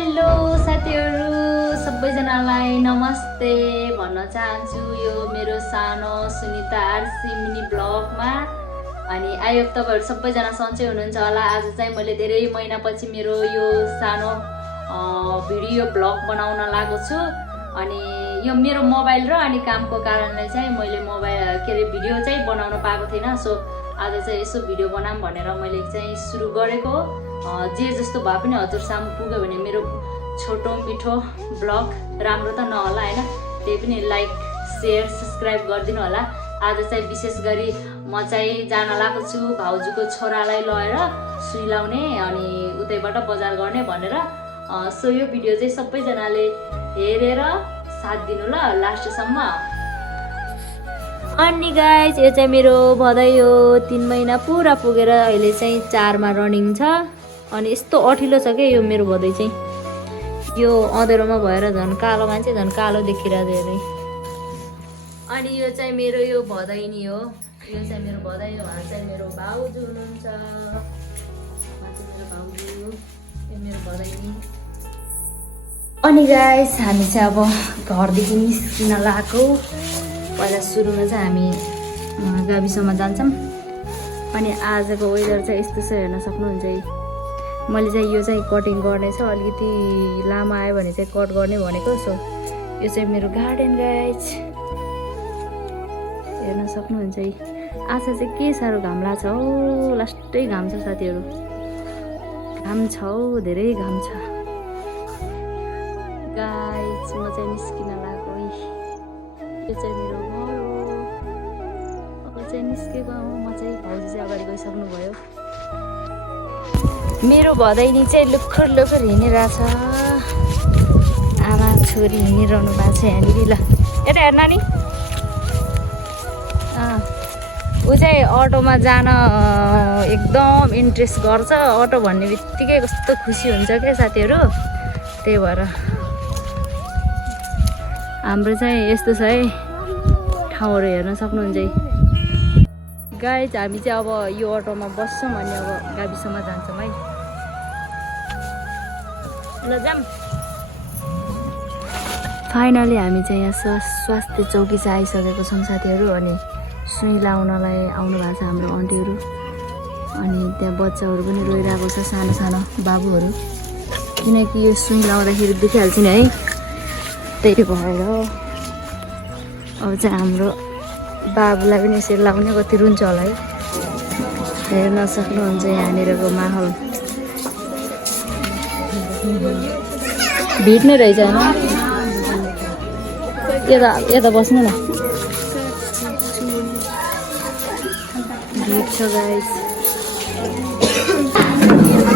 Hello साथीहरु सबैजनालाई नमस्ते भन्न चाहन्छु यो मेरो सानो सुनिता आरसी मिनी ब्लगमा। अनि आई होप तपाईहरु सबैजना सन्चै हुनुहुन्छ होला। आज चाहिँ मैले धेरै महिनापछि मेरो यो सानो भिडियो ब्लग बनाउन लागेको छु। अनि यो मेरो मोबाइल र अनि कामको कारणले चाहिँ मैले भिडियो चाहिँ बनाउन पाएको थिएन। सो आज चाहिँ यसो भिडियो बनाऊँ भनेर मैले चाहिँ सुरु गरेको। जे जस्तो भए पनि हजुर सामु पुग्यो भने मेरो छोटो मिठो ब्लग राम्रो त नहोला हैन, त्यही पनि लाइक शेयर सब्स्क्राइब गरिदिनु होला। आज चाहिँ विशेष गरी म चाहिँ जान लागेको छु भाउजूको छोरालाई लगेर सुई लाउने अनि उतैबाट बजार गर्ने भनेर। सो यो भिडियो चाहिँ सबैजनाले हेरेर साथ दिनु ल लास्टसम्म। अनि गाइस यो चाहिँ मेरो बधाई हो, 3 महिना पुरा पुगेर अहिले चाहिँ 4 मा रनिङ छ। अनि यस्तो अठिलो छ के यो मेरो बधाई चाहिँ, यो अँधेरोमा भएर झन् कालो मान्छे झन् कालो देखिरहेको धेरै। अनि यो चाहिँ मेरो यो बधाई नि हो, यो चाहिँ मेरो बधाई हो। उहाँ चाहिँ मेरो भाउजू हुनुहुन्छ, उहाँ चाहिँ मेरो भाउजू, यो मेरो बधाई नि। अनि गाइस हामी चाहिँ अब घरदेखि निस्किन लागेको। पहिला सुरुमा चाहिँ हामी गाविसमा जान्छौँ। अनि आजको वेदर चाहिँ यस्तो छ हेर्न सक्नुहुन्छ। मैले चाहिँ यो चाहिँ कटिङ गर्नेछ, अलिकति लामो आयो भने चाहिँ कट गर्ने भनेको। सो यो चाहिँ मेरो गार्डन गाइस हेर्न सक्नुहुन्छ। आज चाहिँ के साह्रो घाम लाग्छ हौ, लास्टै घाम छ साथीहरू, घाम छ हौ, धेरै घाम छ गाइस। म चाहिँ निस्किन लागेको। यो चाहिँ मेरो घर हो, अब चाहिँ निस्केको हो। म चाहिँ भाउजू चाहिँ अगाडि गइसक्नु भयो। मेरो भदैनी चाहिँ लुखर लुखर हिँडिरहेछ, आमा छोरी हिँडिरहनु भएको छ यहाँनिर। ल यता हेर्न नि, ऊ चाहिँ अटोमा जान एकदम इन्ट्रेस्ट गर्छ। अटो भन्ने बित्तिकै कस्तो खुसी हुन्छ क्या साथीहरू, त्यही भएर हाम्रो चाहिँ यस्तो छ है ठाउँहरू हेर्न सक्नुहुन्छ। गाइस हामी चाहिँ अब यो अटोमा बस्छौँ अनि अब गाविसमा जान्छौँ है। ल जाऊँ। फाइनली हामी चाहिँ यहाँ स्वास्थ्य चौकी चाहिँ आइसकेको छौँ साथीहरू। अनि सुई लाउनलाई आउनु भएको छ हाम्रो आन्टीहरू। अनि त्यहाँ बच्चाहरू पनि रोइरहेको छ, सानो सानो बाबुहरू, किनकि यो सुई लाउँदाखेरि देखिहाल्छ नि है, त्यही भएर अब चाहिँ हाम्रो बाबुलाई पनि यसरी लाउने, कति रुन्छ होला है। हेर्न सक्नुहुन्छ यहाँनिरको माहौल, भिड नै रहेछ होइन। यता बस्नु न, भिड छ गाइस।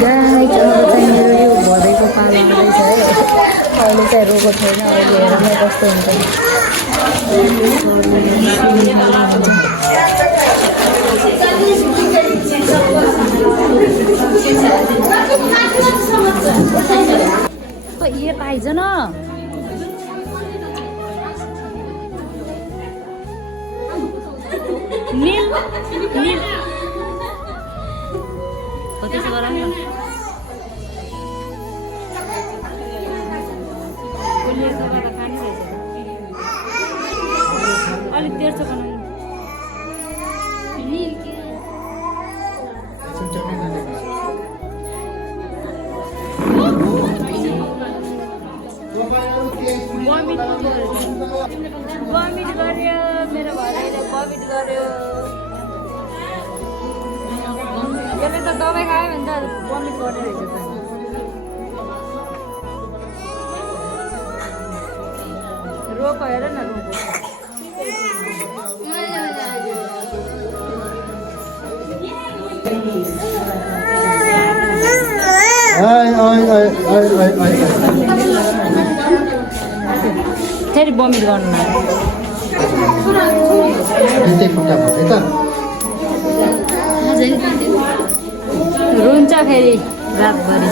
गाइस अब चाहिँ मेरो यो भदैको पालो आउँदैछ है। अहिले चाहिँ रोएको छैन, अहिले हेर्नै कस्तो हुन्छ। ये पाइज न नील नील हो त्यसो गर न। अलिक तेर्सो बनाउनु। भमिट गर्यो मेरो भदैले, भमिट गर्यो। यसले त दबाई खायो भने त भमिट गर्ने रहेछ त। रोको हेर न, रोको। फेरि भमिट गर्नु रुन्छ फेरि रातभरि।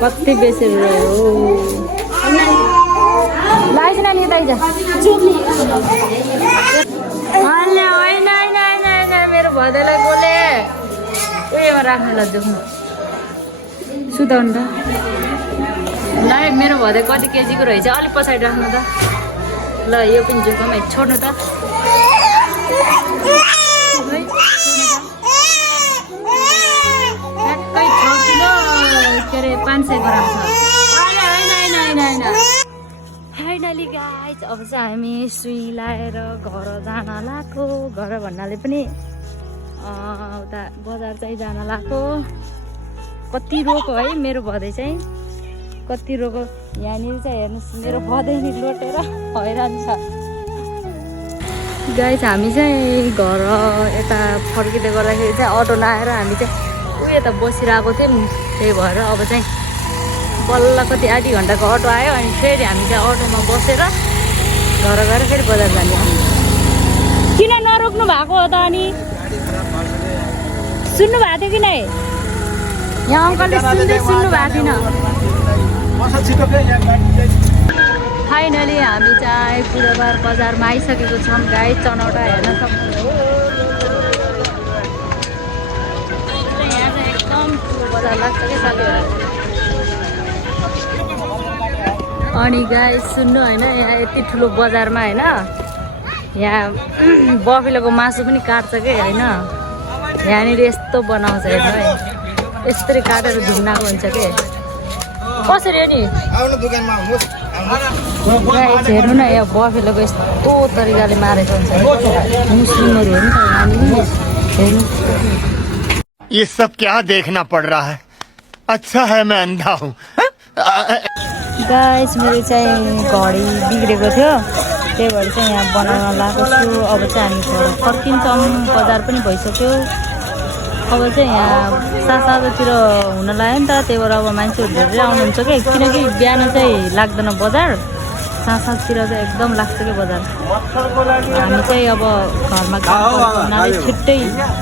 कति बेसी लाइस नानी यता आइज होइन मेरो भदैलाई बोले उयोमा राख्नु ल जोख्नु सुताउनु त ल मेरो भदै कति केजीको रहेछ अलिक पछाडि राख्नु त ल यो पनि जोखौँ है छोड्नु त ट्याक्कै 6 किलो के अरे 500 ग्राम छ फाइनली गाइज अब चाहिँ हामी सुई लाएर घर जान लाग्यो घर भन्नाले पनि उता बजार चाहिँ जान लाग्यो कति रोको है मेरो भदै चाहिँ कति रोको यहाँनिर चाहिँ हेर्नुहोस् मेरो भदै नि लोटेर हैरान छ गाइज हामी चाहिँ घर यता फर्किँदै गर्दाखेरि चाहिँ अटो नआएर हामी चाहिँ उयो त बसिरहेको थियौँ त्यही भएर अब चाहिँ बल्ल कति आधी घन्टाको अटो आयो अनि फेरि हामी चाहिँ अटोमा बसेर घर गएर फेरि बजार जाने किन नरोक्नु भएको हो त अनि सुन्नु भएको थियो कि नै यहाँ अङ्कलले सुन्नु भएको थिएन फाइनली हामी चाहिँ बुधबार बजारमा आइसकेको छौँ गाई चनौटा हेर्न सक्नुहुन्छ यहाँ चाहिँ एकदम ठुलो बजार लाग्छ क्या साथीहरू अनि गाई सुन्नु होइन यहाँ यति ठुलो बजारमा होइन यहाँ बफेलोको मासु पनि काट्छ कि होइन यहाँनिर यस्तो बनाउँछ हेर्नु है यस्तरी काटेर धुम्नाको हुन्छ कि कसरी हो नि हेर्नु न यहाँ बफेलोको यस्तो तरिकाले मारेको हुन्छ मुस्लिमहरू हो नि त यहाँनिर हेर्नु ये सब क्या देखना पड़ रहा है अच्छा है मैं अंधा हूँ गाइस मेरो चाहिँ घडी बिग्रेको थियो त्यही भएर चाहिँ यहाँ बनाउन लागेको छु अब चाहिँ हामी घर फर्किन्छौँ बजार पनि भइसक्यो अब चाहिँ यहाँ 7-8 हुन लाग्यो नि त त्यही भएर अब मान्छेहरू धेरै आउनुहुन्छ कि किनकि बिहान चाहिँ लाग्दैन बजार 7 चाहिँ एकदम लाग्छ कि बजार हामी चाहिँ अब घरमा हुनाले छिट्टै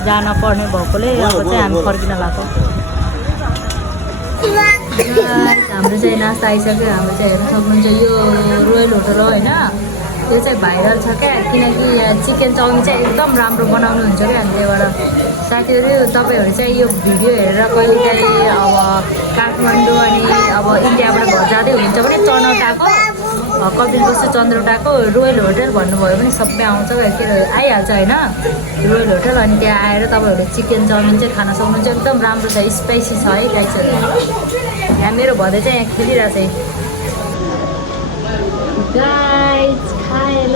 जान पर्ने भएकोले अब चाहिँ हामी फर्किन लाग्छौँ हाम्रो चाहिँ नास्ता आइसक्यो हाम्रो चाहिँ हेर्न सक्नुहुन्छ यो रोयल होटल हो होइन यो चाहिँ भाइरल छ क्या किनकि यहाँ चिकन चाउमिन चाहिँ एकदम राम्रो बनाउनुहुन्छ क्या अनि त्यही भएर साथीहरू तपाईँहरू चाहिँ यो भिडियो हेरेर कहिले काहीँ अब काठमाडौँ अनि अब इन्डियाबाट घर जाँदै हुनुहुन्छ भने चनौटाको कपिल बस्ती चन्द्रौटाको रोयल होटल भन्नुभयो भने सबै आउँछ के आइहाल्छ होइन रोयल होटल अनि त्यहाँ आएर तपाईँहरूले चिकन चाउमिन चाहिँ खान सक्नुहुन्छ एकदम राम्रो छ स्पाइसी छ है गाइसहरू यहाँ मेरो भदै चाहिँ यहाँ खेलिरहेको छ गाइस खाए ल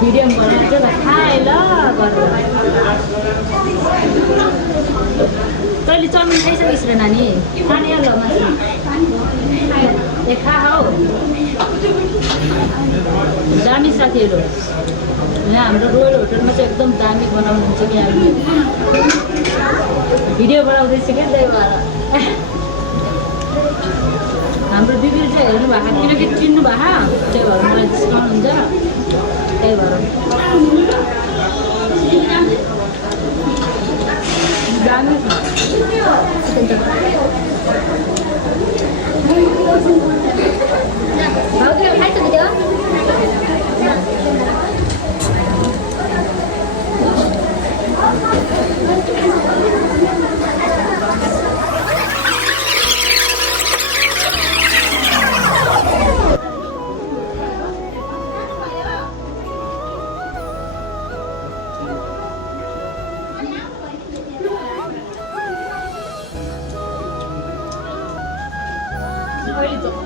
भिडियो बनाएर चाहिँ खाए ल तैँले चाउमिन खाइसकिस् र नानी खाने ल मासु ए खा हौ दामी साथीहरू यहाँ हाम्रो रोयल होटलमा चाहिँ एकदम दामी बनाउनुहुन्छ कि हामी भिडियो बनाउँदैछु क्या त्यही भएर हाम्रो दिदीले चाहिँ हेर्नु भएको किनकि चिन्नु भएको त्यही भएर मलाई डिस्काउन्ट हुन्छ त्यही भएर दामी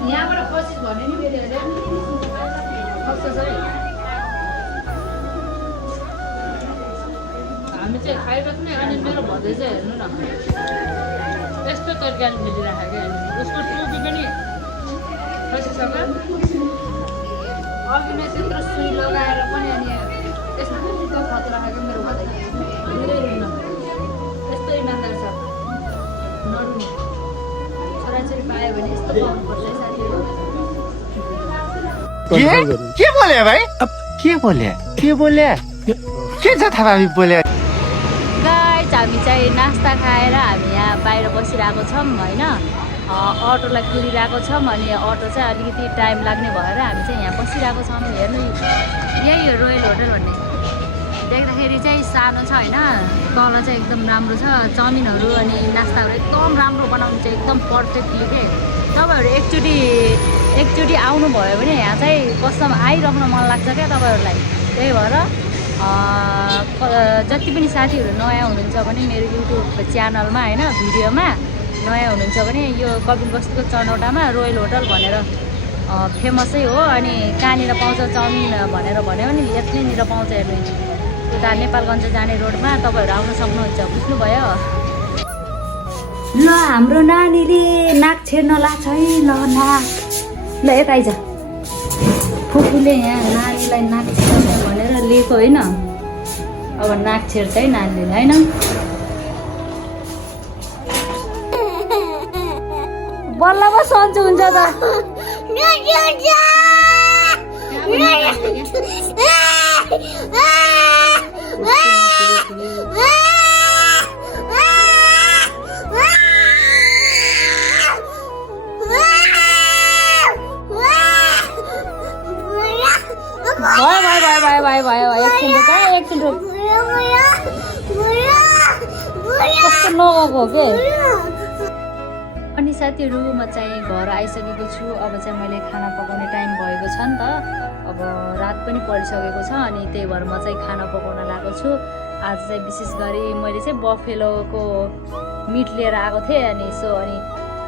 यहाँबाट पच्चिस भने नि मेरो हामी चाहिँ खाइबस्ने अनि मेरो भदै चाहिँ हेर्नु न यस्तो तरकारी मिलिरहेको क्या उसको टोपी पनि खसिसक अघि नै त्यत्रो सुई लगाएर पनि अनि यस्तो खतरा खाएको मेरो भाइ मेरै रुममा यस्तो इमान्दार छ नरुनु छोराछोरी पायो भने यस्तो पाउनुपर्छ साथीहरू के बोले भाइ के बोले के छ थाहा बोले गाइस हामी चाहिँ नास्ता खाएर हामी यहाँ बाहिर बसिरहेको छौँ होइन अटोलाई कुरिरहेको छौँ अनि अटो चाहिँ अलिकति टाइम लाग्ने भएर हामी चाहिँ यहाँ बसिरहेको छौँ हेर्नु यही हो रोयल होटल भन्ने देख्दाखेरि चाहिँ सानो छ होइन तल चाहिँ एकदम राम्रो छ चाउमिनहरू अनि नास्ताहरू एकदम राम्रो बनाउनु चाहिँ एकदम पर्फेक्टली के तपाईँहरू एकचोटि आउनुभयो भने यहाँ चाहिँ कसम आइराख्न मन लाग्छ क्या तपाईँहरूलाई त्यही भएर जति पनि साथीहरू नयाँ हुनुहुन्छ भने मेरो युट्युब च्यानलमा होइन भिडियोमा नयाँ हुनुहुन्छ भने यो कपिल बस्तीको चनौटामा रोयल होटल भनेर फेमसै हो अनि कहाँनिर पाउँछ चाउमिन भनेर भन्यो भने यतिनिर पाउँछ हेर्नु उता नेपालगञ्ज जाने रोडमा तपाईँहरू आउन सक्नुहुन्छ बुझ्नुभयो ल हाम्रो नानीले नाक छेर्न लाग्छ है ल नाक ल यता आइज फुपूले यहाँ नानीलाई नाक छेर्ने भनेर लिएको होइन अब नाक छेर्छ है नानीले होइन बल्ल पो सन्चो हुन्छ त भयो एकछिन कस्तो नगएको के अनि साथीहरू म चाहिँ घर आइसकेको छु अब चाहिँ मैले खाना पकाउने टाइम भएको छ नि त अब रात पनि परिसकेको छ अनि त्यही भएर म चाहिँ खाना पकाउन लागेको छु आज चाहिँ विशेष गरी मैले चाहिँ बफेलोको मिट लिएर आएको थिएँ अनि अनि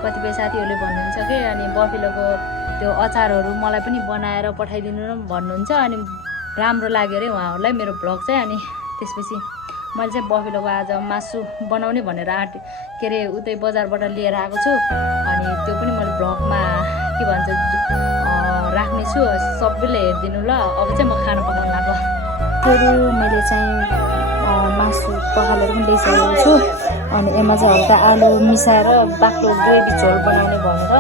कतिपय साथीहरूले भन्नुहुन्छ कि अनि बफेलोको त्यो अचारहरू मलाई पनि बनाएर पठाइदिनु भन्नुहुन्छ अनि राम्रो लाग्यो अरे उहाँहरूलाई मेरो भ्लग चाहिँ अनि त्यसपछि मैले चाहिँ बफेलोको आज मासु बनाउने भनेर के अरे उतै बजारबाट लिएर आएको छु अनि त्यो पनि मैले भ्लगमा के भन्छ राख्नेछु सबैले हेरिदिनु ल अब चाहिँ म खाना पकाउन लाग्यो मैले चाहिँ मासु पकालेर पनि ल्याइसकेको छु अनि यसमा चाहिँ हल्का आलु मिसाएर बाक्लो ग्रेभी झोल बनाउने भनेर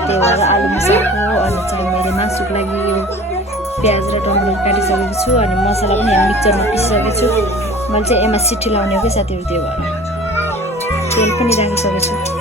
त्यही भएर आलु मिसाएको अनि चाहिँ मैले मासुको लागि यो प्याज र टमाटर काटिसकेको छु अनि मसला पनि मिक्सरमा पिसिसकेको छु मैले चाहिँ यसमा सिटी लाउने हो कि साथीहरू त्यो भएर तेल पनि राखिसकेको छु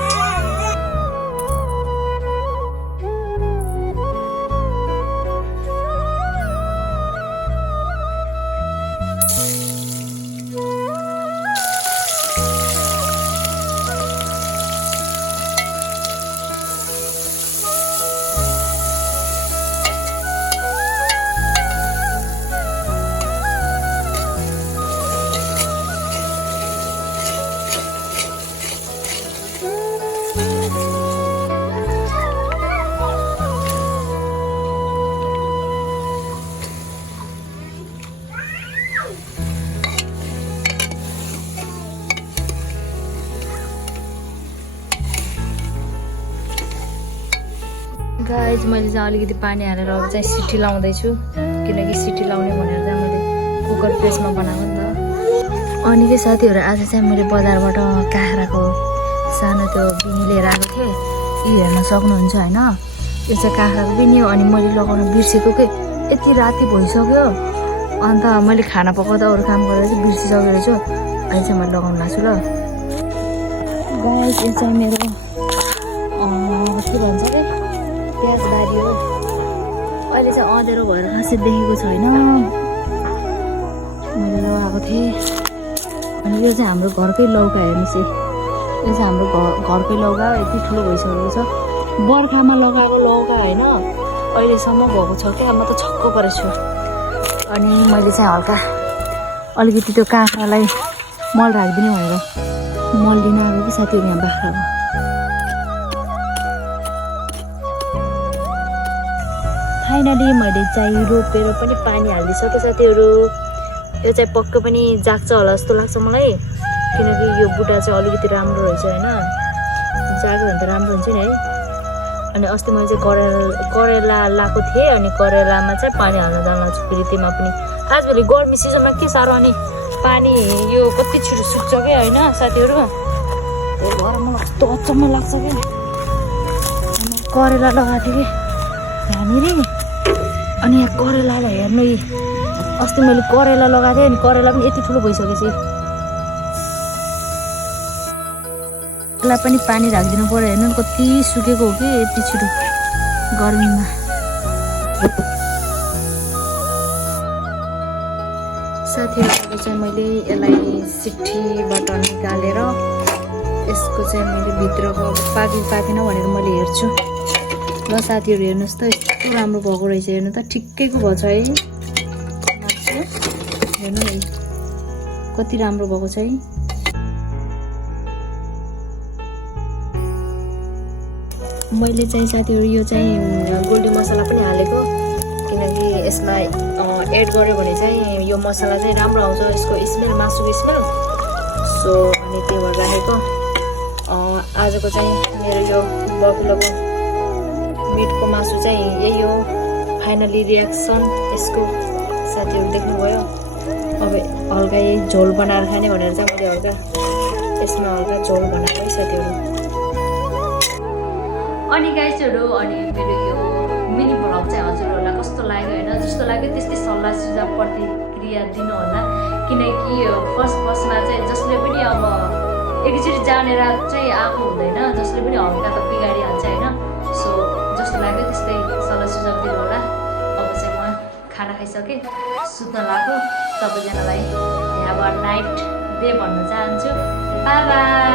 गाइस मैले चाहिँ अलिकति पानी हालेर अब चाहिँ सिटी लाउँदैछु किनकि सिटी लाउने भनेर चाहिँ मैले कुकर प्रेसमा बनाएको नि त अनि के साथीहरू आज चाहिँ मैले बजारबाट काँक्राको सानो त्यो बिनी लिएर आएको थिएँ यो हेर्न सक्नुहुन्छ होइन यो चाहिँ काँक्राको बिनी हो अनि मैले लगाउन बिर्सेको के यति राति भइसक्यो अन्त मैले खाना पकाउँदा अरू काम गरेर चाहिँ बिर्सिसकेको रहेछु अहिले चाहिँ मैले लगाउनु लाग्छु ल गाइस यो चाहिँ मेरो के भन्छ के प्याज बारी हो अहिले चाहिँ अँधेरो भएर खासै देखेको छैन मैले लगाएको थिएँ अनि यो चाहिँ हाम्रो घरकै लौका हेर्नुहोस् यो चाहिँ हाम्रो घरकै लौका यति ठुलो भइसकेको छ बर्खामा लगाएको लौका होइन अहिलेसम्म भएको छ क्या म त छक्क परेको छु अनि मैले चाहिँ हल्का अलिकति त्यो काँक्रालाई मल राखिदिने भनेर मल लिन आएको कि साथीहरू यहाँ बाख्राको फाइनली मैले चाहिँ रोपेर पनि पानी हालिदिइसकेँ साथीहरू यो चाहिँ पक्कै पनि जाग्छ होला जस्तो लाग्छ मलाई किनकि यो बुट्टा चाहिँ अलिकति राम्रो रहेछ होइन जाग्यो भने त राम्रो हुन्छ नि है। अनि अस्ति मैले चाहिँ करेला लाएको थिएँ अनि करेलामा चाहिँ पानी हाल्न जान छु फेरि त्यसमा पनि आजभोलि गर्मी सिजनमा के साह्रो अनि पानी यो कति छिटो सुक्छ क्या होइन साथीहरू। त्यही भएर मलाई कस्तो अचम्म लाग्छ क्या। करेला लगाएको थिएँ कि यहाँनिर अनि यहाँ करेलालाई हेर्नु अस्ति मैले करेला लगाएको थिएँ अनि करेला पनि यति ठुलो भइसकेपछि यसलाई पनि पानी राखिदिनु पर्यो। हेर्नु कति सुकेको हो कि यति छिटो गर्मीमा। साथीहरू चाहिँ मैले यसलाई सिट्ठीबाट निकालेर यसको चाहिँ मैले भित्रको पाकेन भनेर मैले हेर्छु। ल साथीहरू हेर्नुहोस् त यस्तो राम्रो भएको रहेछ। हेर्नु त ठिक्कैको भएछ है। हेर्नु है कति राम्रो भएको छ है। मैले चाहिँ साथीहरू यो चाहिँ गोल्डी मसला पनि हालेको किनकि यसलाई एड गर्यो भने चाहिँ यो मसला चाहिँ राम्रो आउँछ यसको स्मेल मासुको स्मेल। सो अनि त्यो भएर राखेको। आजको चाहिँ मेरो यो बकुलोको मिटको मासु चाहिँ यही हो। फाइनली रियाक्सन यसको साथीहरू देख्नुभयो। अब हल्का यही झोल बनाएर खाने भनेर चाहिँ मैले हल्का यसमा हल्का झोल बनाएको है साथीहरू। अनि गाइजहरू अनि मेरो यो मिनी भ्लग चाहिँ हजुरहरूलाई कस्तो लाग्यो होइन जस्तो लाग्यो त्यस्तै सल्लाह सुझाव प्रतिक्रिया दिनु होला। किनकि फर्स्टमा चाहिँ जसले पनि अब एकचोटि जानेर चाहिँ आएको हुँदैन जसले पनि हल्का त बिगाडिहाल्छ होइन। सो जस्तो लाग्यो त्यस्तै सल्लाह सुझाव दिनु होला। अब चाहिँ म खाना खाइसकेँ सुत्न लाग्यो। सबैजनालाई ह्याभ अ नाइट डे भन्न चाहन्छु। By by.